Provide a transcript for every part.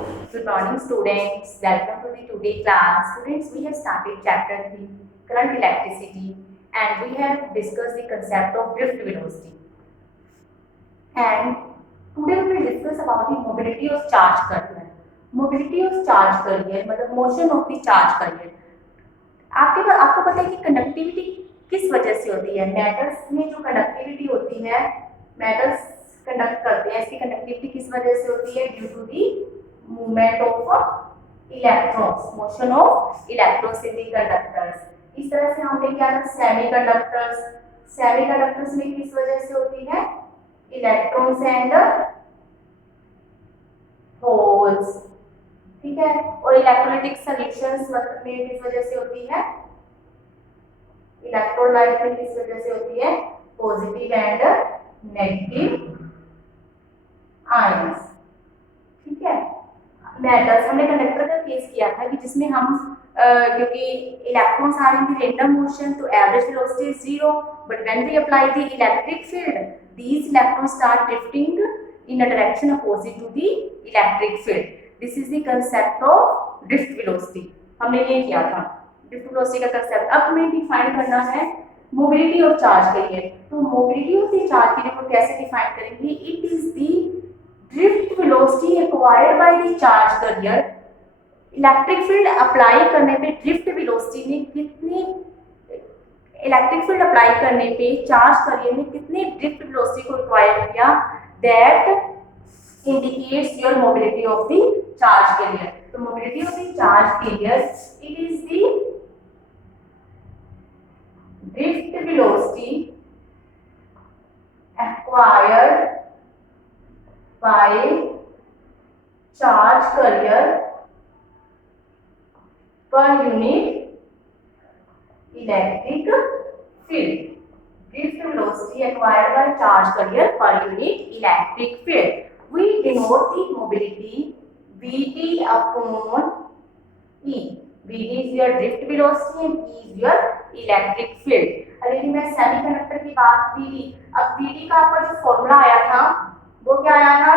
Good morning, students. Welcome to the today class. Students, we have started chapter 3, current electricity, and we have discussed the concept of drift velocity. And today we will discuss about the mobility of charge carrier. Mobility of charge carrier मतलब motion of the charge carrier. आपको पता है कि conductivity किस वजह से होती है? मेटल्स में जो कंडक्टिविटी होती है, मेटल्स कंडक्ट करते हैं, इसकी कंडक्टिविटी किस वजह से होती है? Due to the movement of electrons, motion of electrons in the conductors. इस तरह से हमने क्या था, सेमी कंडक्टर्स में किस वजह से होती है? इलेक्ट्रॉन्स एंड होल्स, ठीक है। और इलेक्ट्रोलाइटिक सॉल्यूशंस में किस वजह से होती है? इलेक्ट्रोलाइट में किस वजह से होती है? पॉजिटिव एंड नेगेटिव आयंस, ठीक है। मेटल्स, हमने कंडक्टर का केस किया था कि जिसमें हम क्योंकि electrons are in the random motion तो average velocity is 0, but when we apply the electric field these electrons start drifting in a direction opposite to the electric field. This is the concept of drift velocity. हमने ये किया था drift velocity का concept। अब हमें define करना है mobility of charge carrier। तो mobility of the charge carrier को कैसे डिफाइन करेंगे? It is the drift velocity acquired by the charge carrier। Electric field apply करने पे ड्रिफ्ट वेलोसिटी ने कितनी, इलेक्ट्रिक फील्ड अप्लाई करने पे चार्ज कैरियर ने कितने ड्रिफ्ट वेलोसिटी को एक्वायर किया, that indicates your mobility of the charge carrier. तो mobility of the charge carrier it is the drift velocity acquired by charge carrier per unit electric field. Drift velocity acquired by charge carrier per unit electric field. We denote the mobility Vt upon E. Vt is your drift velocity and E is your electric field. अब यदि मैं semiconductor की बात Vt, अब Vt का आपका जो formula आया था वो क्या आया था?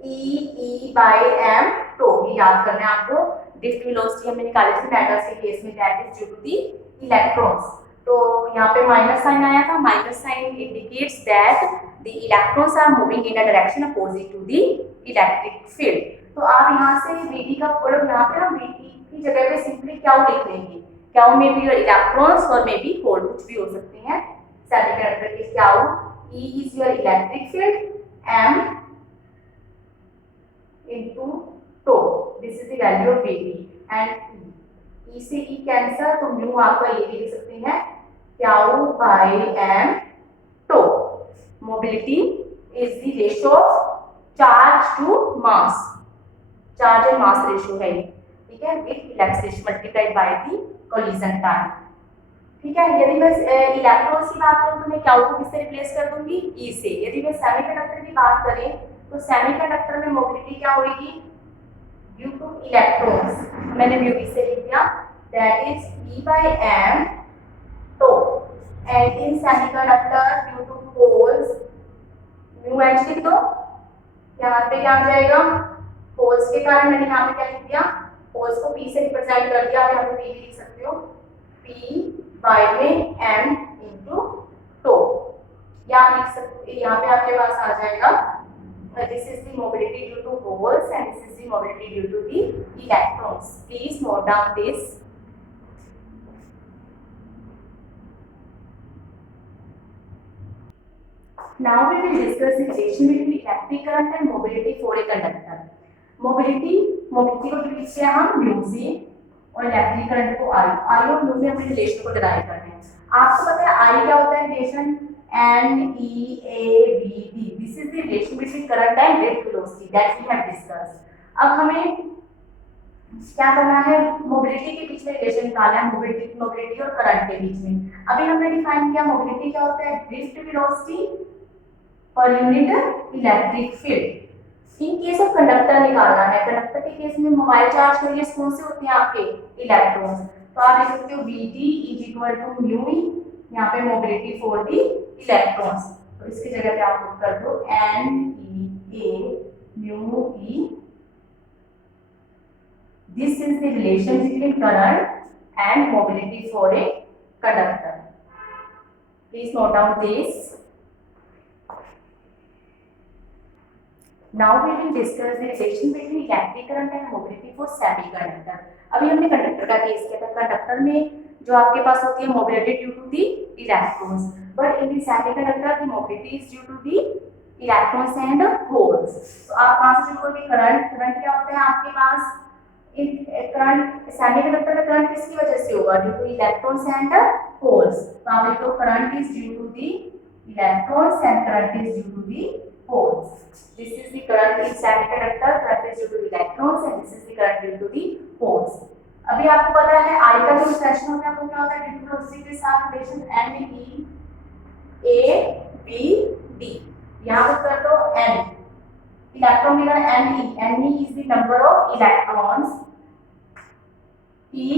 E by m तो ये याद करना है आपको। ड्रिफ्ट वेलोसिटी हमने निकाली थी मेटल्स के केस में, that is due to the electrons. तो यहाँ पे माइनस साइन आया था, minus sign indicates that the electrons are moving in a direction opposite to the electric field. तो आप यहाँ से Vt का मतलब यहाँ पे हम Vt की जगह पे सिंपली क्या लिख देंगे? क्या में भी इलेक्ट्रॉन्स और में भी होल, कुछ भी हो सकते हैं सेमीकंडक्टर के। क्या E is your electric field, m into tau, this is the value of Vt and E से E कैंसर, तो म्यू आपका ये भी लिख सकते हैं q by m tau। Mobility is the ratio of charge to mass, charge and mass ratio है ये, ठीक है, with relaxation multiplied by the collision time, ठीक है। यदि मैं इलेक्ट्रॉन्स की बात करूं तो मैं क्यू को किससे रिप्लेस कर दूंगी? E से। यदि मैं सेमीकंडक्टर की बात करें तो सेमीकंडक्टर में मोबिलिटी क्या होगी? ड्यू टू इलेक्ट्रॉन्स, मैंने म्यू ई से लिख दिया, that is E by m tau, and in semiconductor due to holes mu h लिख दो। यहाँ पे क्या आ जाएगा? होल्स के कारण मैंने यहाँ पे क्या लिख दिया? होल्स को p से रिप्रेजेंट कर दिया, आप यहाँ पे p लिख सकते हो, p by में m into tau, या आप लिख सकते, यहाँ पे आपके पास आ जाएगा this is the mobility due to holes and this is the mobility due to the electrons. Please note down this. Now we will discuss the relation between electric current and mobility for a conductor. Mobility को define किया हम mu से और electric current को आई और mu में अपने relation को डिराइव करते हैं। आपको पता है आई क्या होता है? Relation NEABD, this is the relation between current and drift velocity that we have discussed. अब हमें क्या करना है? मोबिलिटी के बीच में रिलेशन निकालना है, मोबिलिटी और करंट के बीच में। अभी हमने डिफाइन किया मोबिलिटी क्या होता है? Drift velocity per unit electric field. In case of conductor निकालना है, कंडक्टर के केस में मोबाइल चार्ज कैरियर्स कौन से होते हैं? आपके इलेक्ट्रॉन्स। तो आप लिख सकते हो Vt is equal to mu E, यहाँ पे मोबिलिटी फॉर दी इलेक्ट्रॉन्स, तो इसकी जगह पे आप पुट कर दो NEA mu E. This is the relation between current and mobility for a conductor. Please note down this. Now we will discuss the relation between electric current and mobility for semiconductor. अभी हमने conductor का case किया था. Conductor में जो आपके पास होती है mobility due to the electrons, but in the semiconductor the mobility is due to the electrons and holes. तो आप कहां से शुरू करोगे? करंट. करंट क्या होता है आपके पास? करंट सेमीकंडक्टर में करंट किसकी वजह से होगा? Due to electrons and holes. तो आप लिखो current is due to the electrons and current is due to the holes. This is the current in semiconductor. Current is due to the electrons and this is the current due to the holes. अभी आपको पता है I का जो expression होता है वो क्या होता है? ड्यू टू वेलोसिटी के साथ relation NE A B D. यहाँ पर कर दो N. इलेक्ट्रॉन में ना NE. NE is the number of electrons. E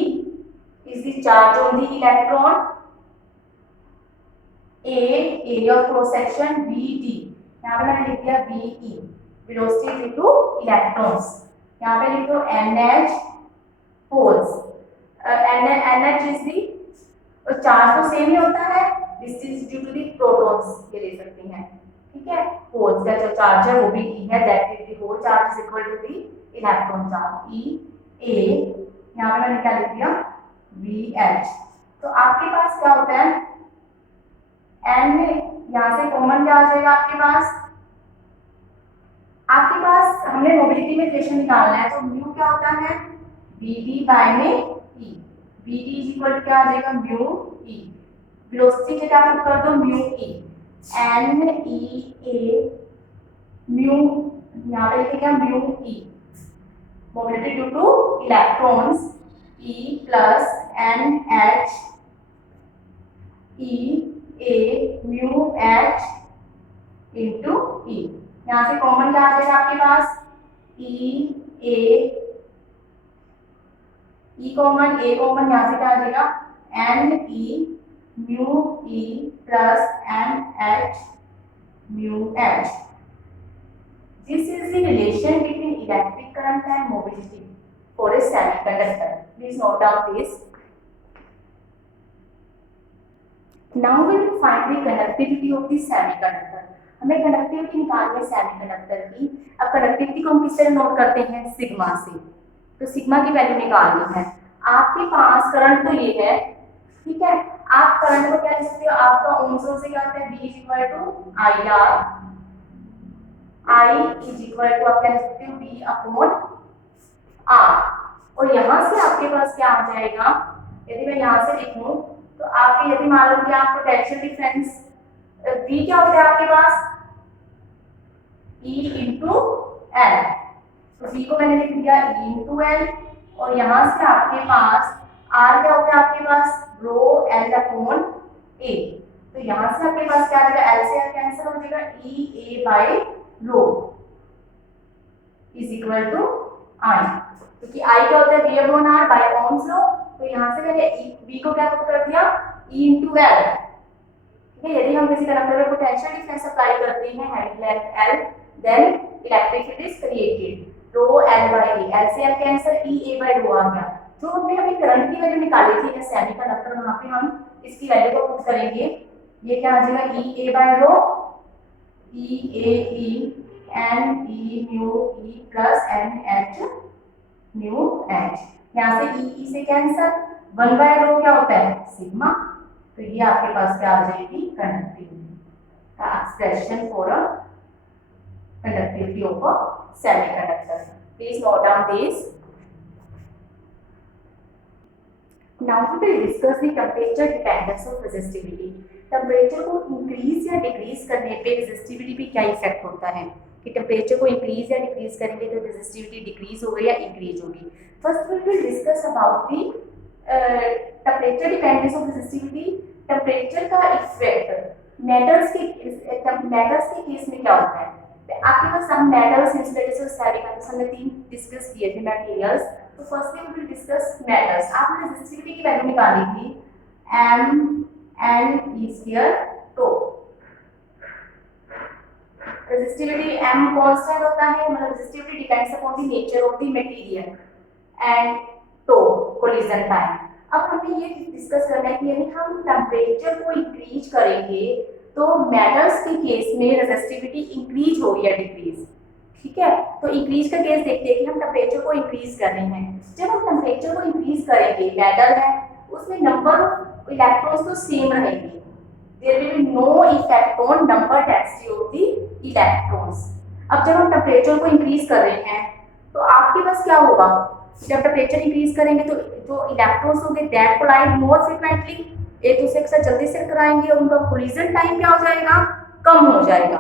is the charge on the electron. A of cross section. B D. यहाँ पे मैंने लिख दिया BE, velocity due to electrons. यहाँ पे लिख दो NH, holes. NH is the, charge तो सेम ही होता है, this is due to the protons, ये ले सकते हैं. ठीक है. होल्स का जो चार्ज है वो भी E है, that is the hole charge is equal to the electron charge. E A, यहाँ पे मैंने क्या लिख दिया BH. तो आपके पास क्या होता है? N में यहाँ से कॉमन क्या आ जाएगा आपके पास? आपके पास हमने मोबिलिटी में रिलेशन निकालना है, तो म्यू क्या होता है? BD बाय में E. BD is equal to क्या आ जाएगा? Mu E. वेलोसिटी के क्या पुट कर दो? Mu E. NEA म्यू, यहाँ पे लिखेगा mu E. Mobility due to electrons E plus NH E A mu H into E. यहाँ से कॉमन क्या आ जाएगा आपके पास? E कॉमन, A कॉमन, यहाँ से क्या आ जाएगा? NE mu E plus NH mu H. This is the relation between electric current and mobility for a semiconductor. Please note down this. Now we will find the conductivity of the semiconductor. हमें conductivity निकालनी है semiconductor की. अब conductivity को हम किस तरह note करते हैं? सिग्मा से. तो सिग्मा की वैल्यू निकालनी है. आपके पास करंट तो ये है, ठीक है. आप करंट को क्या लिख सकते हो? आपका ओम्स लॉ से क्या आता है? V equal to IR. I is equal to आप क्या लिख सकते हो? V upon R. और यहाँ से आपके पास क्या आ जाएगा? यदि मैं यहाँ से लिखूं तो आपके, यदि मान लो कि आप पोटेंशियल डिफरेंस V क्या होता है आपके पास? E into L. तो V को मैंने लिख दिया E इंटू L. और यहाँ से आपके पास R क्या होता है आपके पास? रो L अपॉन A. तो यहाँ से आपके पास क्या आ जाएगा? L से L कैंसिल हो जाएगा. E A by rho is equal to I. क्योंकि I क्या होता है? V upon R by ohm's law. तो यहाँ से मैंने V को क्या पुट कर दिया? E into L. यदि हम किसी कंडक्टर में पोटेंशियल डिफरेंस अप्लाई करते हैं having length L, then electric field is created. Rho L by A. L से L cancel, E A by rho आ गया. जो हमने अभी करंट की वैल्यू निकाली थी ना सेमीकंडक्टर, वहां पे हम इसकी वैल्यू को पुट करेंगे. ये क्या आ जाएगा? E A by rho, E A E N E mu E plus N H mu H. यहाँ से E से कैंसिल, 1 बाय रो क्या होता है? सिग्मा. तो ये आपके पास क्या आ जाएगी? कंडक्टिविटी का expression for a conductivity of a semiconductor. Please note down this. Now we will discuss the temperature dependence of resistivity. Temperature को इंक्रीज या डिक्रीज करने पे रेजिस्टिविटी पे क्या इफेक्ट होता है? कि टेम्परेचर को इंक्रीज या डिक्रीज करेंगे तो रेजिस्टिविटी डिक्रीज होगी या इंक्रीज होगी. First we will discuss about the temperature dependence of resistivity. Temperature का इफेक्ट मेटल्स के केस में क्या होता है? आपके पास हम मेटल्स इंसुलेटर्स और सेमीकंडक्टर्स हमने 3 डिस्कस किए थे मटेरियल्स. तो firstly we will discuss metals. आपने रेजिस्टिविटी की वैल्यू निकाली थी M N E स्क्वायर. तो रेजिस्टिविटी m कांस्टेंट होता है, मतलब resistivity depends upon the nature of the material and tau collision time. अब हमें ये डिस्कस करना है कि यदि हम टेम्परेचर को इंक्रीज करेंगे तो मेटल्स के केस में रेजिस्टिविटी इंक्रीज होगी या डिक्रीज। ठीक है, तो इंक्रीज का केस देखते हैं कि हम टेम्परेचर को इंक्रीज कर रहे हैं। जब हम टेम्परेचर को इंक्रीज करेंगे, मेटल है उसमें नंबर ऑफ इलेक्ट्रॉन्स तो सेम रहेंगे, there will be no effect on number density of the electrons। अब जब हम टेम्परेचर को इंक्रीज कर रहे हैं तो आपके पास क्या होगा, जब टेम्परेचर इंक्रीज करेंगे तो जो इलेक्ट्रॉन्स होंगे दैट कोलाइड मोर फ्रीक्वेंटली, एक दूसरे के साथ जल्दी से टकराएंगे और उनका कोलिजन टाइम क्या हो जाएगा, कम हो जाएगा।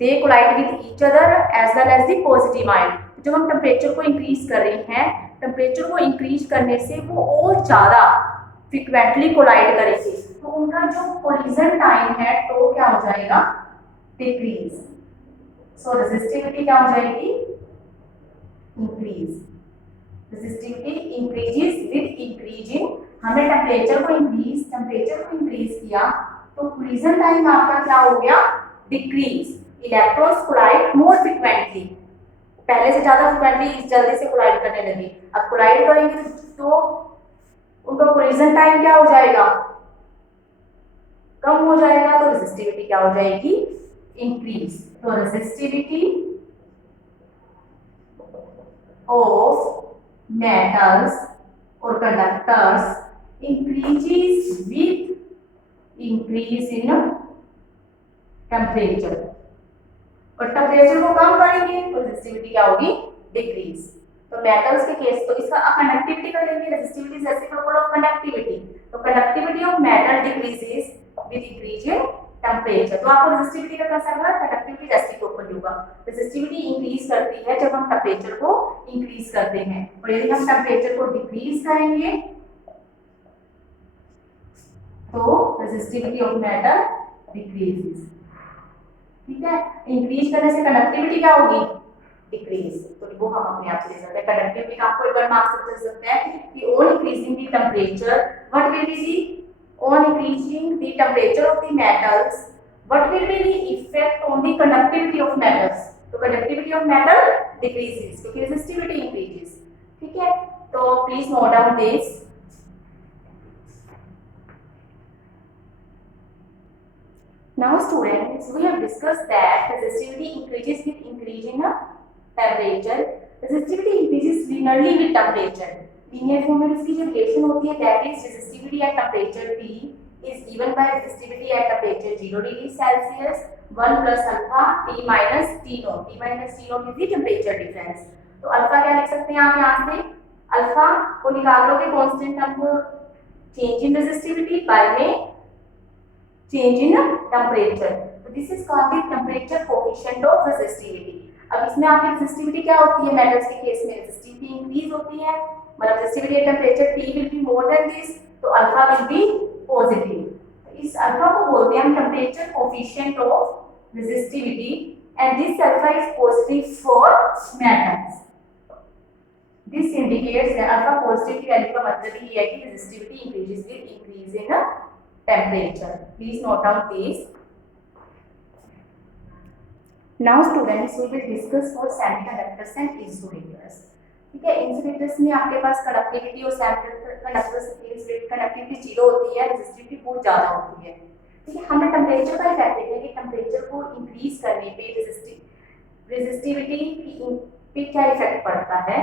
They collide with each other as well as the positive ion. जब हम टेम्परेचर को इंक्रीज कर रहे हैं, टेम्परेचर को इंक्रीज करने से वो और ज्यादा फ्रीक्वेंटली कोलाइड करेंगे, तो उनका जो कोलिजन टाइम है तो क्या हो जाएगा, डिक्रीज। सो रेजिस्टिविटी क्या हो जाएगी, increase. Resistivity increases with increasing, हमने टेम्परेचर को इंक्रीज किया तो कोलिजन टाइम आपका क्या हो गया, decrease. Electrons collide more frequently, पहले से ज्यादा फ्रीक्वेंटली जल्दी से कोलाइड करने लगे। अब कोलाइड करेंगे तो उनका कोलिजन टाइम क्या हो जाएगा, कम हो जाएगा, तो रेजिस्टिविटी क्या हो जाएगी, इंक्रीज। तो रेजिस्टिविटी ऑफ मेटल्स और conductors increases with increase in temperature, और टेम्परेचर को कम करेंगे तो रेजिस्टिविटी क्या होगी, डिक्रीज। तो मेटल्स के केस, तो इसका कंडक्टिविटी करेंगे, resistivity is reciprocal of conductivity, तो conductivity of metal decreases with increase in temperature. तो आपको रेजिस्टिविटी का कैसा होगा, कंडक्टिविटी रेसिप्रोकल होगा। रेजिस्टिविटी इंक्रीज करती है जब हम टेम्परेचर को इंक्रीज करते हैं, और यदि हम टेम्परेचर को डिक्रीज करेंगे तो रेजिस्टिविटी ऑफ मेटल डिक्रीजेस। ठीक है, इंक्रीज करने से कंडक्टिविटी क्या होगी, डिक्रीज। तो वो हम अपने आप से ले सकते हैं। कंडक्टिविटी का आपको एक बार मार्क्स दे सकते हैं कि on increasing the temperature what will be the, on increasing the temperature of the metals what will be the effect on the conductivity of metals. तो कंडक्टिविटी ऑफ मेटल डिक्रीजेस क्योंकि resistivity increases. ठीक है, तो please note down this. Now students, we have discussed that resistivity increases with increase in temperature. Resistivity increases linearly with temperature. Linear form में इसकी जो relation होती है that is resistivity at temperature T is given by resistivity at temperature 0 degree Celsius 1 plus alpha T minus T naught. T minus T naught is the temperature difference. तो alpha क्या लिख सकते हैं आप यहाँ से, अल्फा को निकाल लोगे कांस्टेंट आपको चेंज इन रेजिस्टिविटी बाय में change in temperature, so this is called the temperature coefficient of resistivity। अब इसमें आपकी रेजिस्टिविटी क्या होती है, मेटल्स के केस में रेजिस्टिविटी इंक्रीज होती है, मतलब resistivity at temperature T will be more than this, तो अल्फा विल बी पॉजिटिव। इस अल्फा को बोलते हैं हम temperature coefficient of resistivity and this alpha is positive for metals. This indicates that alpha positive की वैल्यू का मतलब ये है कि resistivity increases with increase in temperature। Please note down this। Now students, we will discuss for semiconductors and insulators। ठीक है, insulators में आपके पास कंडक्टिविटी और सेमीकंडक्टर्स की कंडक्टिविटी 0 होती है, रेजिस्टिविटी बहुत ज्यादा होती है। ठीक है, हमने टेम्परेचर का इफेक्ट देखा कि टेम्परेचर को इंक्रीज करने पे रेजिस्टिविटी पे क्या इफेक्ट पड़ता है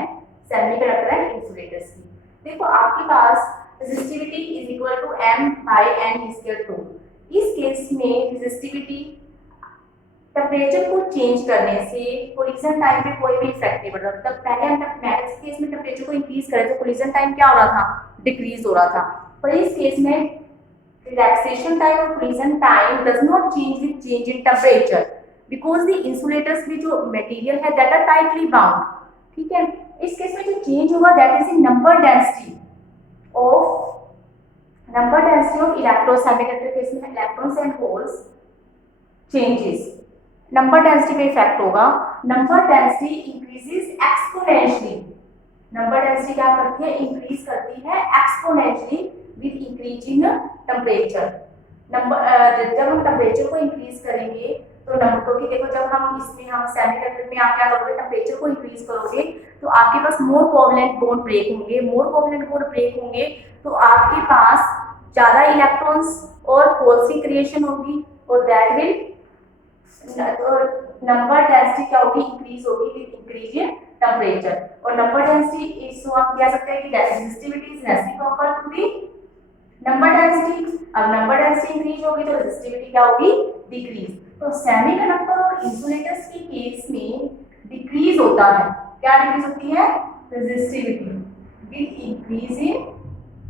सेमीकंडक्टर एंड इंसुलेटर्स की। देखो आपके पास resistivity is equal to m by n square 2। इस केस में रेजिस्टिविटी टेम्परेचर को चेंज करने से कोलिजन टाइम पे कोई भी इफेक्ट नहीं पड़ रहा। तब पहले हम मेटल्स के केस में टेम्परेचर को इंक्रीज करें तो कोलिजन टाइम क्या हो रहा था, डिक्रीज हो रहा था। पर इस केस में रिलैक्सेशन टाइम और collision time does not change with change in temperature because the insulators में जो मटेरियल है दैट आर टाइटली बाउंड। ठीक है, इस केस में जो चेंज होगा that is in number density of electrons। Semiconductor case में electrons and holes changes, number density पे इफेक्ट होगा। Number density increases exponentially. Number density क्या करती है, इंक्रीज करती है exponentially with increase in temperature. जब हम टेम्परेचर को इंक्रीज करेंगे तो क्योंकि देखो जब हम इसमें हम सेमीकंडक्टर में आप क्या करोगे, टेम्परेचर को इंक्रीज करोगे तो आपके पास मोर कोवलेंट बॉन्ड ब्रेक होंगे, मोर कोवलेंट बॉन्ड ब्रेक होंगे तो आपके पास ज्यादा इलेक्ट्रॉन्स और होल्स की क्रिएशन होगी और दैट विल नंबर डेंसिटी क्या होगी, इंक्रीज होगी विद इंक्रीज इन टेम्परेचर। और नंबर डेंसिटी इज हम कह सकते हैं कि resistivity is reciprocal to the number density. अब नंबर डेंसिटी इंक्रीज होगी तो रेजिस्टिविटी क्या होगी, डिक्रीज। तो सेमीकंडक्टर और इंसुलेटर्स के केस में डिक्रीज होता है, क्या डिक्रीज होती है, resistivity with increase in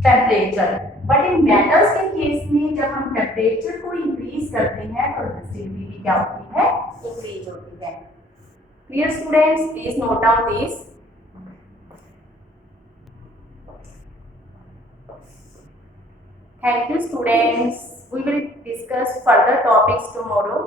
temperature. But in metals के केस में जब हम टेम्परेचर को इंक्रीज करते हैं तो रेजिस्टिविटी भी क्या होती है, इंक्रीज होती है। Clear students, please note down this. Thank you students. We will discuss further topics tomorrow.